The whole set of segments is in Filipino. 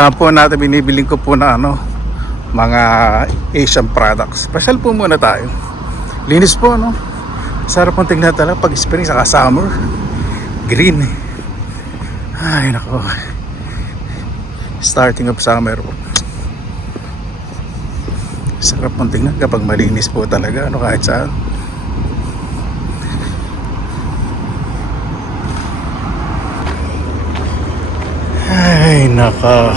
Tama po natin, binibiling ko po na mga Asian products. Pasyal po muna tayo. Linis po, no? Sarap pong tingnan talaga pag spring saka summer. Green. Ay, nako. Starting of summer po. Sarap pong tingnan kapag malinis po talaga, kahit saan. Ay, nako.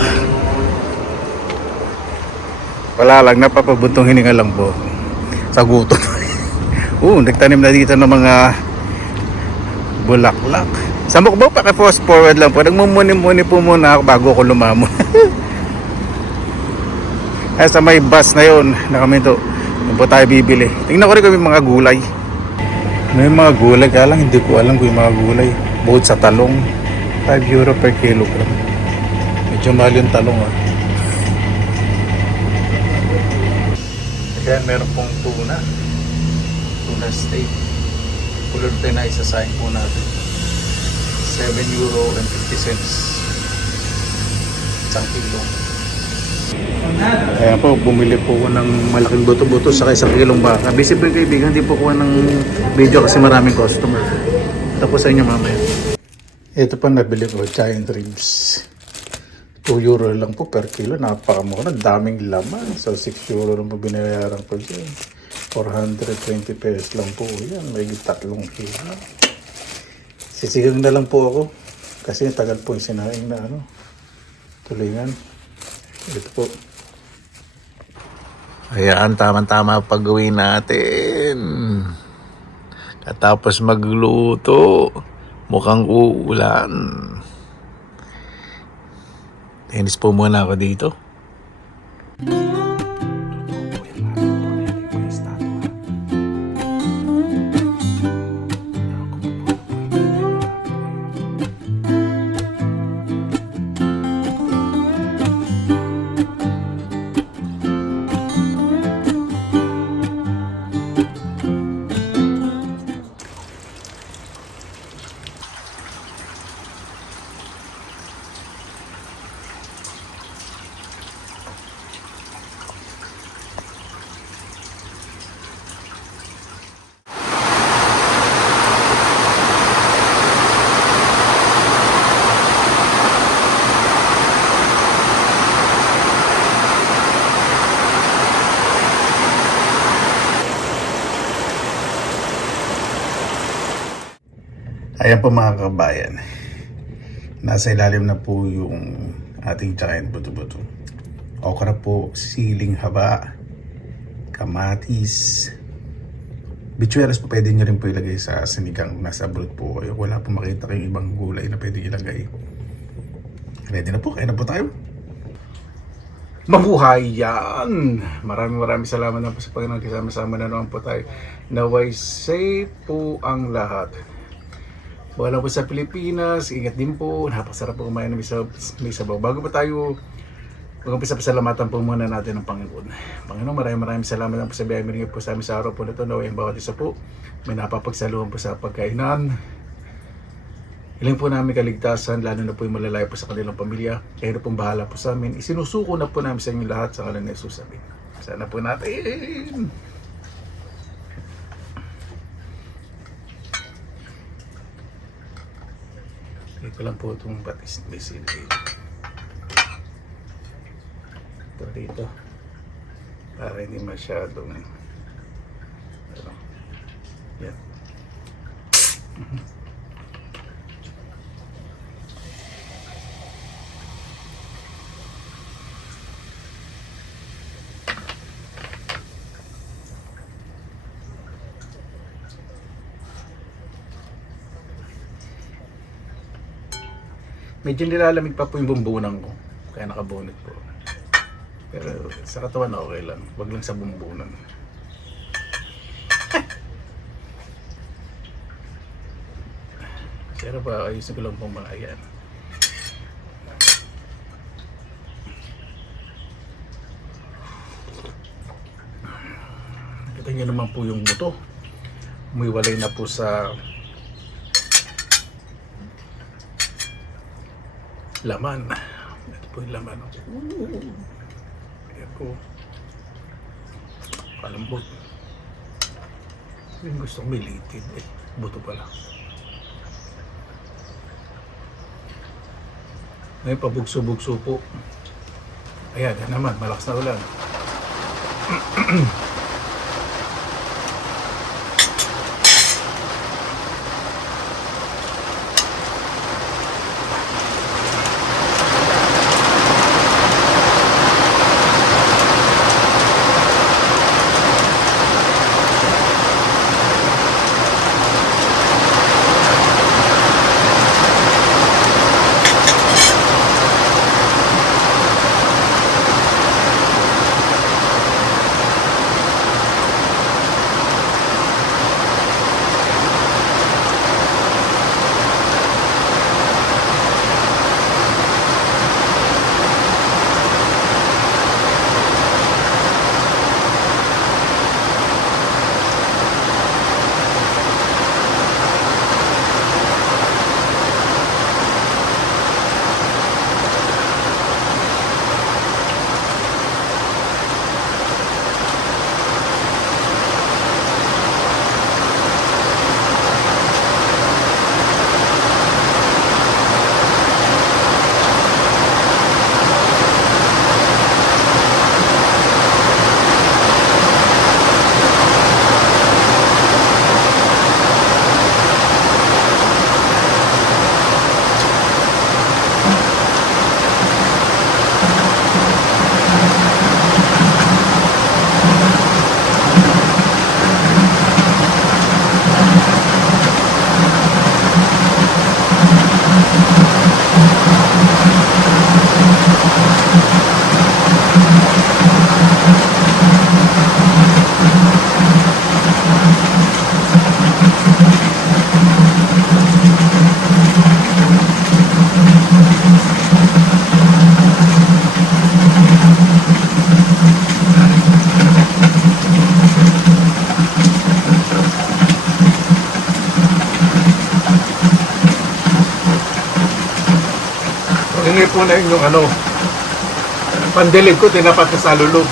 Wala lang, napapabuntong hininga lang po sa gutom. Nagtanim na dito ng mga bulaklak. Sa mukbo, paki-fast forward lang po. Nagmumuni-muni po muna ako bago ko lumamon. Ay, sa may bus na yun, na kami to, doon po tayo bibili. Tingnan ko rin kung may mga gulay. May mga gulay, kaya lang hindi ko alam kung yung mga gulay. Bukod sa talong, 5 euro per kilogram. Medyo mahal yung talong, Ayan, meron pong tuna steak. Kulor tayo na isasahin po natin. 7 euro and 50 cents isang kilo. Ayan po, bumili po ko ng malaking buto-buto sa isang kilong baka. Busy po yung kaibigan, hindi po kuha ng video kasi maraming customer. Tapos sa inyo mamaya. Ito pa nabili ko, giant ribs. 2 euro lang po per kilo, napakamura, daming laman. So 6 euro lang po binayaran ko dyan. 420 pesos lang po yan, may 3 kilo. Sisigang na lang po ako kasi tagal po yung sinaing na tulingan. Ito po. Ayan, tama-tama pag-uwi natin. Katapos magluto, mukhang uulan. Tennis po muna ako dito. Ayan po mga kabayan, nasa ilalim na po yung ating giant buto-buto. Okra po, siling haba, kamatis, bitueras po pwede nyo rin po ilagay sa sinigang kung nasa abroad po kayo. Wala po makita kayong ibang gulay na pwede ilagay. Ready na po, kaya na po tayo. Mabuhay yan! Maraming salamat na po sa Panginoon. Kasama-sama na naman po tayo. Naway safe po ang lahat. Wala po sa Pilipinas, ingat din po. Napakasarap po kumain ng may sabaw. Bago pa tayo mag-umpisa, pasalamatan po muna natin ang Panginoon. Panginoon, maraming salamat po sa biyaya mo po sa amin sa araw po na ito. Naway ang bawat isa po may napapagsaluhan po sa pagkainan. Hiling po namin kaligtasan, lalo na po yung malalayo po sa kanilang pamilya. Kayo na pong bahala po sa amin. Isinusuko na po namin sa inyo lahat sa ngalan ni Jesus. Sana po natin. Ito lang po itong patis na basil. Ito dito. Para hindi masyadong yan. Medyo nilalamig pa po yung bumbunan ko, kaya nakabunot po. Pero sa katawan okay lang, wag lang sa bumbunan. Pero pa ayusin ko lang pong mga yan. Kita nyo naman po yung buto. Umiwalay na po sa laman. Ito po yung laman. Ayan po. Kalambot. Yung gustong militin eh. Buto pala. Ngayon pabugso-bugso po. Ayan, yan naman. Malakas na ulan. Hingi po na yung ano, pandilig ko, tinapat ko sa lulog.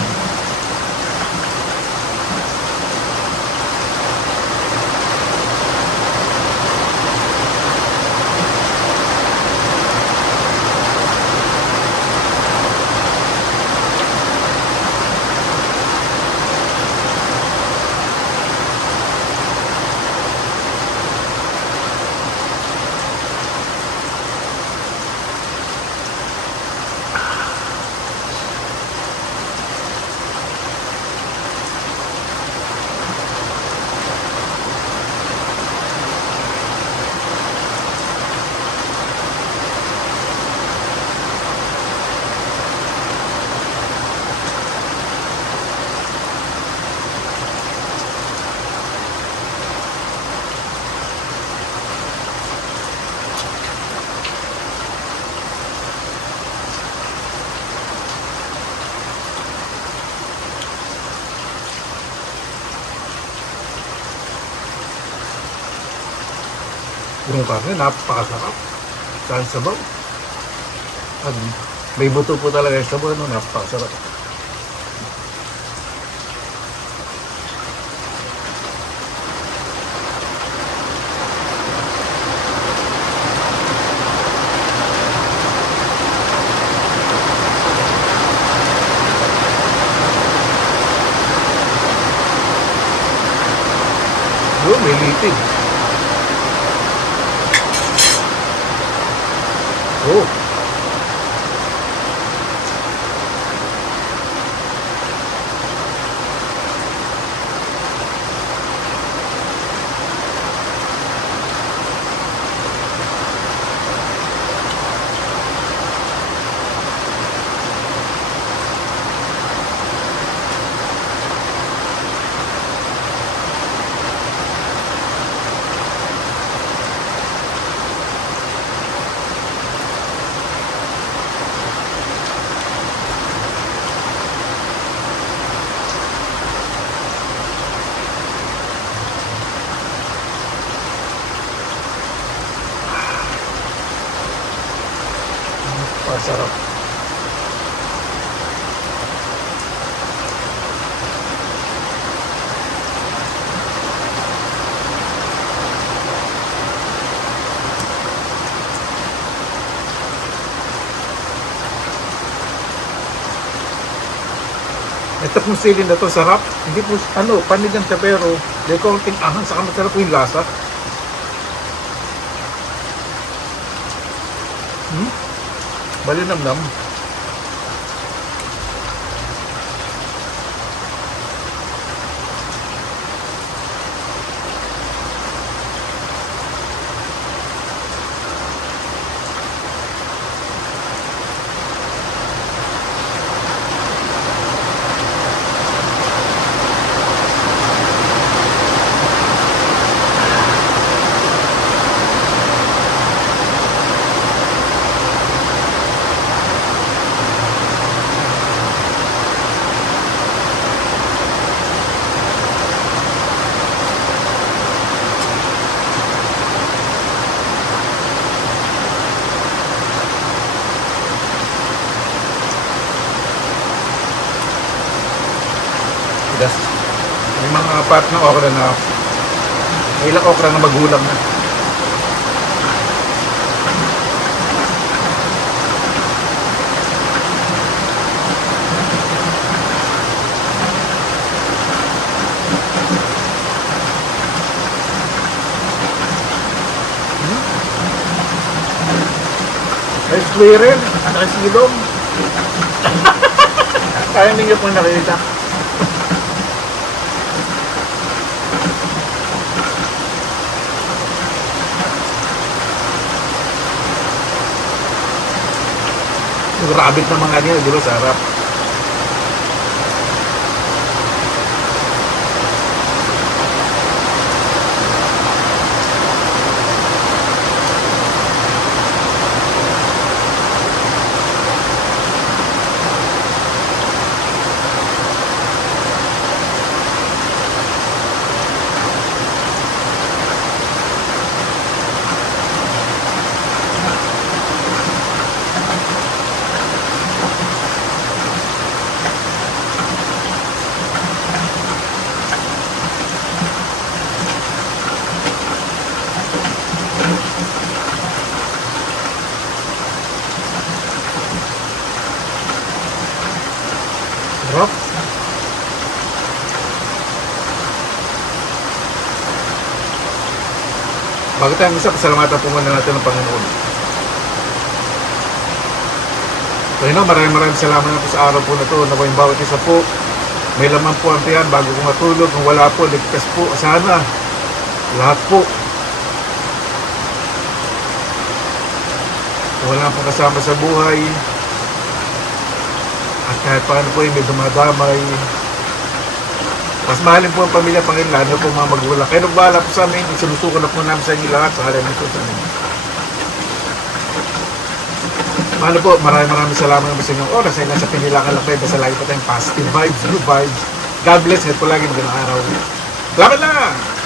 Yung karne, napakasarap. Saan sabaw. At may buto po talaga yung sabaw, no? Napakasarap. Yun, may litin. Oh. Masarap. Ito pong sili na to, sarap. Hindi po, panigang siya pero may konting ahang saka masarap po yung lasa. Malinamnam. Das, may mga part ng okra na may ilang okra na magulang na. Ay, squirrel, anak silong. Kaya ninyo pong nakita. Yung rabbit na mga niya, di ba, sarap. Sarap. Bago tayong isa, pasalamatan po muna natin ng Panginoon. Panginoon, maraming salamat na po sa araw po na ito. Na po yung bawat isa po, may laman po ang tiyan bago ko matulog. Kung wala po, ligtas po. Sana, lahat po. Kung wala pong kasama sa buhay, at kahit paano po yung may dumadamay, mas mahalin po ang pamilya Panginoon, lalo po mga magulang. Kaya nagbahala po sa amin, sinusuko na po namin sa inyo lahat sa halaman po sa amin. Mahalo po, maraming salamat naman sa inyong oras ay nasa Pinilakan Lakbay. Basta lagi po tayong positive vibes, good vibes. God bless, at po lagi magandang araw. Salamat lang!